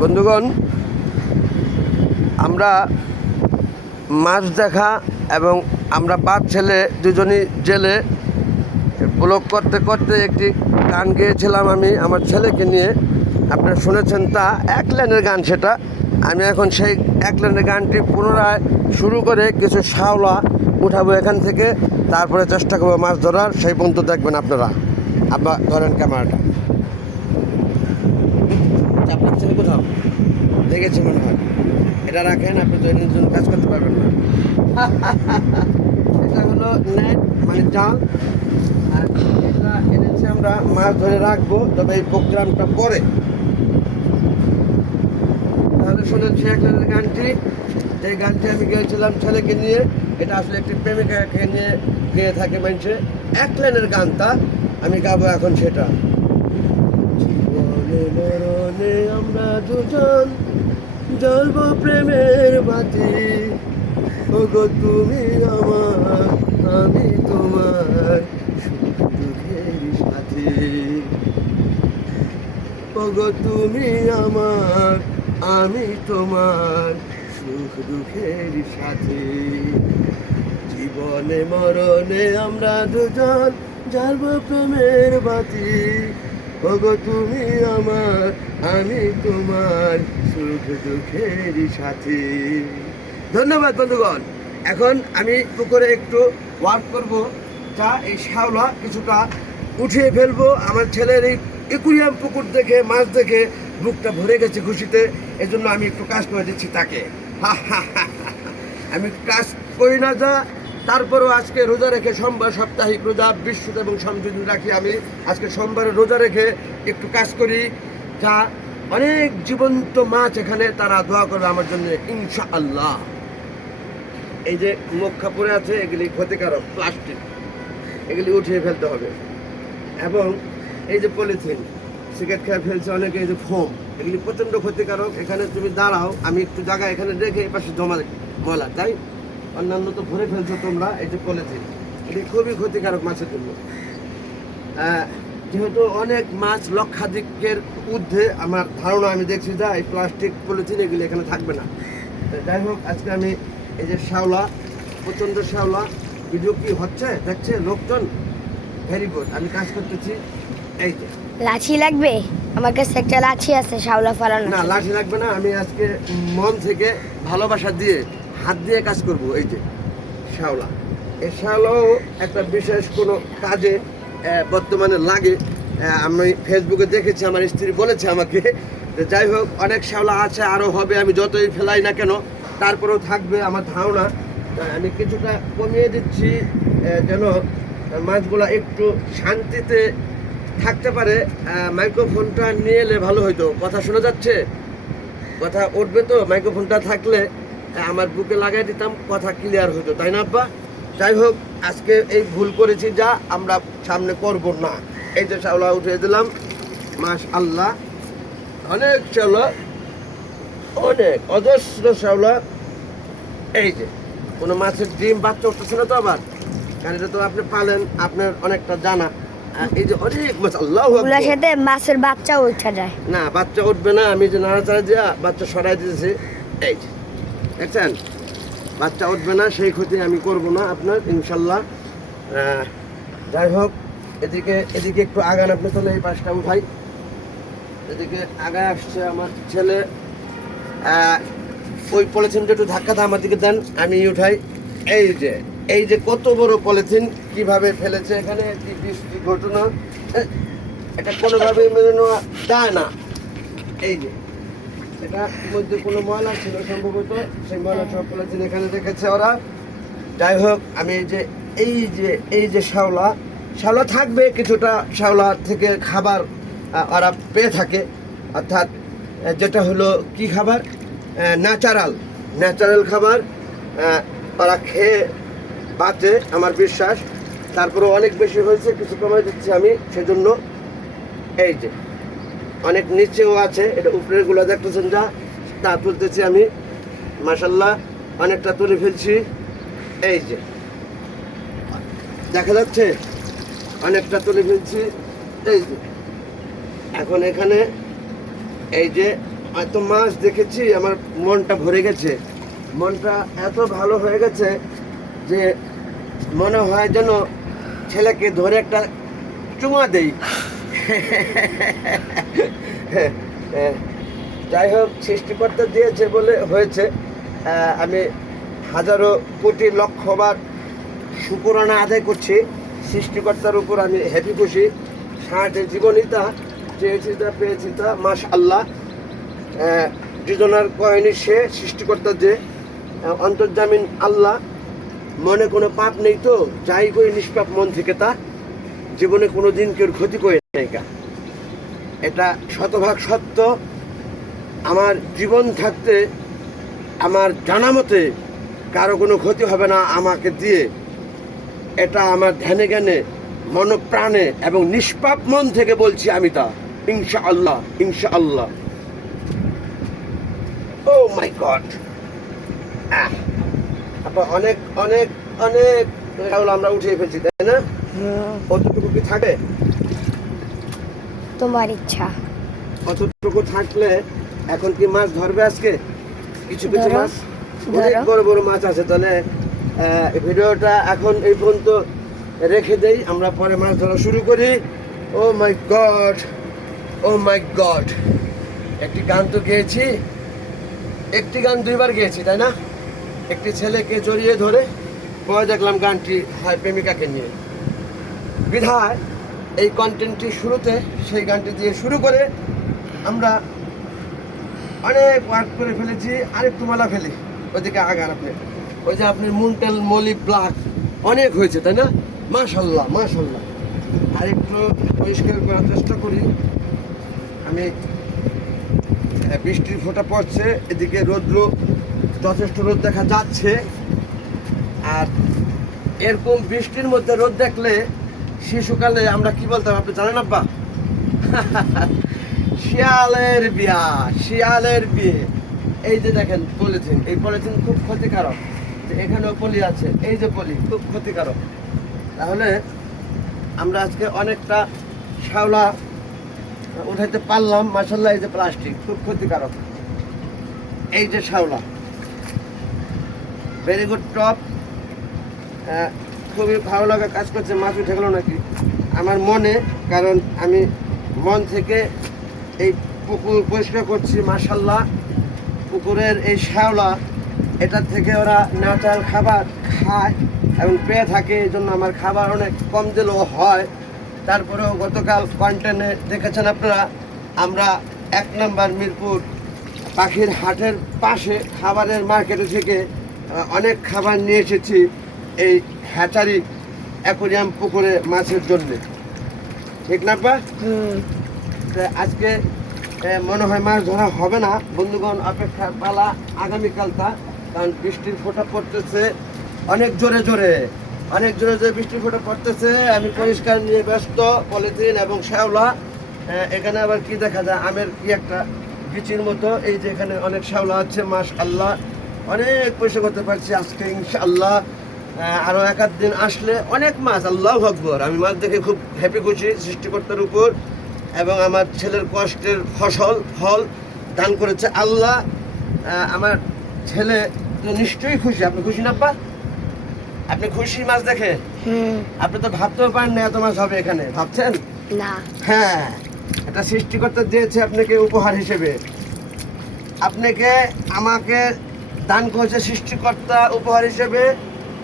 বন্ধুগণ, আমরা মাছ দেখা এবং আমরা বাপ ছেলে দুজনই জেলে ব্লগ করতে করতে একটি গান গেয়েছিলাম আমি আমার ছেলেকে নিয়ে। আপনারা শুনেছেন, তা এক লাইনের গান। সেটা আমি এখন সেই এক লাইনের গানটি পুনরায় শুরু করে কিছু শাওলা উঠাবো এখান থেকে, তারপরে চেষ্টা করবো মাছ ধরার। সেই পর্যন্ত দেখবেন আপনারা। আবার ধরেন ক্যামেরাটা, আপনার ছেলে কোথাও দেখেছি মনে হয়। এটা রাখেন, আপনি তো এর জন্য কাজ করতে পারবেন না। এটা হলো নেট, মানে জাল। আর এটা এনেছি আমরা মাছ ধরে রাখবো, তবে এই প্রোগ্রামটা পরে। তাহলে শুনেন সে এক লাইনের গানটি, যে গানটি আমি গেয়েছিলাম ছেলেকে নিয়ে। এটা আসলে একটি প্রেমিকাকে নিয়ে গেয়ে থাকে মানুষে। এক লাইনের গান, তা আমি গাবো এখন সেটা। জীবনে মরণে আমরা দুজন জ্বলবো প্রেমের বাতি, ওগো তুমি আমার, আমি তোমার সুখ দুঃখের সাথী। ওগো তুমি আমার, আমি তোমার সুখ দুঃখের সাথী। জীবনে মরণে আমরা দুজন জ্বলবো প্রেমের বাতি, ওগো তুমি আমার, আমি তোমার সুখ দুঃখের সাথী। ধন্যবাদ বন্ধুগণ। এখন আমি পুকুরে একটু ওয়ার্ক করব, যা এই শাওলা কিছুটা উঠিয়ে ফেলবো। আমার ছেলের এই একুরিয়াম পুকুর দেখে, মাছ দেখে বুকটা ভরে গেছে খুশিতে। এজন্য আমি একটু কাজ করে দিচ্ছি তাকে। আমি কাজ করি না যা, তারপরেও আজকে রোজা রেখে, সোমবার সাপ্তাহিক রোজা, বিশ্ব এবং সমৃদ্ধি রাখি আমি। আজকে সোমবারে রোজা রেখে একটু কাজ করি, যা অনেক জীবন্ত মাছ এখানে, তারা দোয়া করবে আমার জন্য ইনশাআল্লাহ। এই যে মুখ কাপড়ে আছে, এগুলি ক্ষতিকারক প্লাস্টিক, এগুলি উঠিয়ে ফেলতে হবে। এবং এই যে পলিথিন, সিগারেট খেয়ে ফেলছে অনেকে, এই যে ফোম, এগুলি প্রচণ্ড ক্ষতিকারক। এখানে তুমি দাঁড়াও, আমি একটু জায়গা এখানে রেখে এই পাশে জমা ময়লা, তাই অন্যান্য তো ভরে ফেলছো তোমরা। এই যে পলিথিন, এটি খুবই ক্ষতিকারক মাছের জন্য। যেহেতু অনেক মাছ লক্ষাধিকের ঊর্ধ্বে আমার ধারণা, আমি দেখছি যা এই প্লাস্টিক পলিথিন এগুলি এখানে থাকবে না। যাই হোক, আজকে আমি এই যে শাওলা, প্রচণ্ড শাওলা, ভিডিও কি হচ্ছে দেখছে লোকজন, ভেরি গুড। আমি কাজ করতেছি। এই যে লাঠি লাগবে, আমার কাছে একটা লাঠি আছে শাওলা ফালানো। না, লাঠি লাগবে না। আমি আজকে মন থেকে ভালোবাসা দিয়ে হাত দিয়ে কাজ করব। এই যে শাওলা, এই শাওলাও একটা বিশেষ কোনো কাজে বর্তমানে লাগে। আমি ফেসবুকে দেখেছি, আমার স্ত্রী বলেছে আমাকে। যাই হোক, অনেক শাওলা আছে, আরও হবে। আমি যতই ফেলাই না কেন, তারপরেও থাকবে আমার ধারণা। আমি কিছুটা কমিয়ে দিচ্ছি, যেন মাছগুলা একটু শান্তিতে থাকতে পারে। মাইক্রোফোনটা নিয়ে এলে ভালো হইতো। কথা শোনা যাচ্ছে? কথা উঠবে তো? মাইক্রোফোনটা থাকলে আমার বুকে লাগাই দিতাম, কথা ক্লিয়ার হতো, তাই না আব্বা? যাই হোক, আজকে এই ভুল করেছি, যা আমরা সামনে করব না। এই যে শাওলা উঠিয়ে দিলাম, মাশআল্লাহ, অনেক শাওলা, অনেক অজস্র শাওলা। এই যে কোনো মাছের ডিম বাচ্চা উঠতেছে না তো আবার? কারণ এটা তো আপনি পালেন, আপনার অনেকটা জানা। এই যে অনেক মাছ, আল্লাহু আকবার। ওগুলোর সাথে মাছের বাচ্চাও উঠা যায় না, বাচ্চা উঠবে না। আমি যে নাড়াচাড়া দিয়া বাচ্চা সরাই দিয়েছি, এই যে দেখছেন, বাচ্চা উঠবে না। সেই ক্ষতি আমি করব না আপনার, ইনশাল্লাহ। যাই হোক, এদিকে একটু আগান আপনি, তাহলে এই পাশটা উঠাই। এদিকে আগায় আসছে আমার ছেলে। ওই পলিথিনটা একটু ধাক্কাটা আমার দিকে দেন, আমি উঠাই। এই যে কত বড় পলিথিন, কিভাবে ফেলেছে এখানে, কি বৃষ্টি ঘটনা, এটা কোনোভাবে মেনে নেওয়া যায় না। এই যে এটা মধ্যে কোনো ময়লা ছিল সম্ভবত, সেই ময়লা সব পলিথিন এখানে রেখেছে ওরা। যাই হোক, আমি এই যে শাওলা থাকবে, কিছুটা শাওলা থেকে খাবার ওরা পেয়ে থাকে, অর্থাৎ যেটা হলো কি খাবার, ন্যাচারাল খাবার ওরা খেয়ে বাঁচে, আমার বিশ্বাস। তারপরে অনেক বেশি হয়েছে, কিছু কমাই দিচ্ছি আমি সেজন্য। এই যে অনেক নিচেও আছে, এটা উপরের গুলো দেখতেছেন যা, তা তুলতেছি আমি। মাশাল্লাহ, অনেকটা তুলে ফেলছি। এই যে দেখা যাচ্ছে, অনেকটা তুলে ফেলছি। এই যে এখন এখানে এই যে এত মাছ দেখেছি আমার মনটা ভরে গেছে, মনটা এত ভালো হয়ে গেছে যে মনে হয় যেন ছেলেকে ধরে একটা চুমা দেই। যাই হোক, সৃষ্টিকর্তা দিয়েছে বলে হয়েছে। আমি হাজারো কোটি লক্ষবার শুকরানা আদায় করছি সৃষ্টিকর্তার উপর। আমি হ্যাপি খুশি। সারাটে জীবনীতা চেয়েছি তা পেয়েছি তা মাশআল্লাহ। যোজনার কয়নি সে সৃষ্টিকর্তা যে অন্তর্জামিন আল্লাহ। মনে কোনো পাপ নেই তো যাই করি নিষ্পাপ মন থেকে তা, জীবনে কোনো দিন কেউ ক্ষতি করে নাই কা। এটা শতভাগ সত্য। আমার জীবন থাকতে আমার জানা মতে কারো কোনো ক্ষতি হবে না আমাকে দিয়ে। এটা আমার ধ্যানে জ্ঞানে মনপ্রাণে এবং নিষ্পাপ মন থেকে বলছি আমি তা, ইনশাআল্লাহ ইনশাআল্লাহ। ও মাই গড, অনেক অনেক অনেক শাওলা আমরা উঠিয়ে ফেলছি, তাই না? কতটুকু কি থাকে? তোমার ইচ্ছা। কতটুকু থাকলে এখন কি মাছ ধরবে আজকে? কিছু কিছু ধরো, মাছ, অনেক ধরো। বড় বড় মাছ আছে। তাহলে ভিডিওটা এখন এই পর্যন্ত রেখে দেই, আমরা পরে মাছ ধরা শুরু করি। ও মাই গড, ও মাই গড। একটি গান তো গেয়েছি, একটি গান দুইবার গেয়েছি, তাই না? একটি ছেলেকে জড়িয়ে ধরে পরে দেখলাম গানটি হয় প্রেমিকাকে নিয়ে। বিধায় এই কন্টেন্টটি শুরুতে সেই গানটি দিয়ে শুরু করে আমরা অনেক ওয়ার্ক করে ফেলেছি। আরেকটু মালা ফেলি, ওইদিকে আগান আপনি। ওই যে আপনি মুন্টেল মলি ব্লাক অনেক হয়েছে, তাই না? মাশাল্লাহ মাশাল্লাহ। আরেকটু পরিষ্কার করার চেষ্টা করি আমি। বৃষ্টির ফোঁটা পড়ছে, এদিকে রৌদ্র, যথেষ্ট রোদ দেখা যাচ্ছে। আর এরকম বৃষ্টির মধ্যে রোদ দেখলে শিশুকালে আমরা কি বলতাম আপনি জানেন আব্বা? শিয়ালের বিয়া, শিয়ালের বিয়ে। এই যে দেখেন পলিথিন, এই পলিথিন খুব ক্ষতিকারক। এখানেও পলি আছে, এই যে পলি খুব ক্ষতিকারক। তাহলে আমরা আজকে অনেকটা শাওলা উঠাইতে পারলাম মাশাআল্লাহ। এই যে প্লাস্টিক খুব ক্ষতিকারক। এই যে শাওলা, ভেরি গুড টপ। খুবই ভালো লাগা কাজ করছে। মাছ উঠে গেল নাকি আমার মনে, কারণ আমি মন থেকে এই পুকুর পরিষ্কার করছি মাশাআল্লাহ। পুকুরের এই শ্যাওলা, এটার থেকে ওরা ন্যাচারাল খাবার খায় এবং পেয়ে থাকে। এই জন্য আমার খাবার অনেক কম দিলেও হয়। তারপরেও গতকাল কন্টেন্টে দেখেছেন আপনারা, আমরা 1 নম্বর মিরপুর পাখির হাটের পাশে খাবারের মার্কেটে থেকে অনেক খাবার নিয়ে এসেছি এই হ্যাচারি অ্যাকোরিয়াম পুকুরে মাছের জন্য, ঠিক না পা? আজকে মনে হয় মাছ ধরা হবে না বন্ধুগণ। অপেক্ষার পালা আগামীকালটা, কারণ বৃষ্টির ফোঁটা পড়তেছে অনেক জোরে জোরে, অনেক জোরে জোরে বৃষ্টির ফোঁটা পড়তেছে। আমি পরিষ্কার নিয়ে ব্যস্ত, পলিথিন এবং শ্যাওলা। এখানে আবার কি দেখা যায়, আমের কি একটা বিচির মতো। এই যে এখানে অনেক শ্যাওলা আছে মাশআল্লাহ। অনেক পয়সা করতে পারছি আজকে ইনশাআল্লাহ। আরও 1-8 দিন আসলে অনেক মাছ, আল্লাহু আকবার। আমি মাছ দেখে খুব হ্যাপি খুশি সৃষ্টিকর্তার উপর। এবং আমার ছেলের কষ্টের ফল দান করেছে আল্লাহ। আমার ছেলে তো নিশ্চয়ই খুশি। আপনি খুশি না আব্বা? আপনি খুশি মাছ দেখে? আপনি তো ভাবতেও পারেন না এত মাছ হবে এখানে, ভাবছেন? না। হ্যাঁ, এটা সৃষ্টিকর্তা দিয়েছে আপনাকে উপহার হিসেবে। আপনাকে আমাকে দান করেছে সৃষ্টিকর্তা উপহার হিসেবে।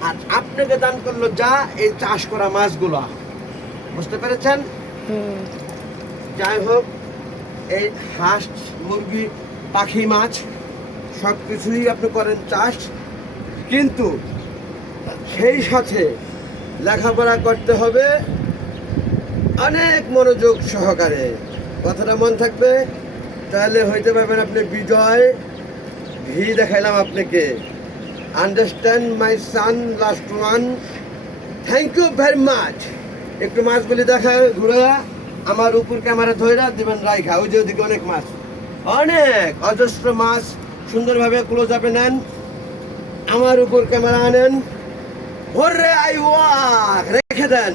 আর আপনাকে দান করলো যা এই চাষ করা মাছগুলা, বুঝতে পেরেছেন? যাই হোক, এই হাঁস মুরগি পাখি মাছ সব কিছুই আপনি করেন চাষ, কিন্তু সেই সাথে লেখাপড়া করতে হবে অনেক মনোযোগ সহকারে। কথাটা মন থাকবে, তাহলে হইতে পারবেন আপনি বিজয়। ভি দেখাইলাম আপনাকে। Understand my son, last one. Thank you very much. একটু মাছগুলি দেখা ঘুরে আমার উপর ক্যামেরা ধরে দিবেন রাইখা। ওই যে ওদিকে অনেক মাছ, অনেক অজস্র মাছ। সুন্দরভাবে ক্লোজ আপে নেন, আমার উপর ক্যামেরা আনেন, হরে আই ওয়াক রেখে দেন।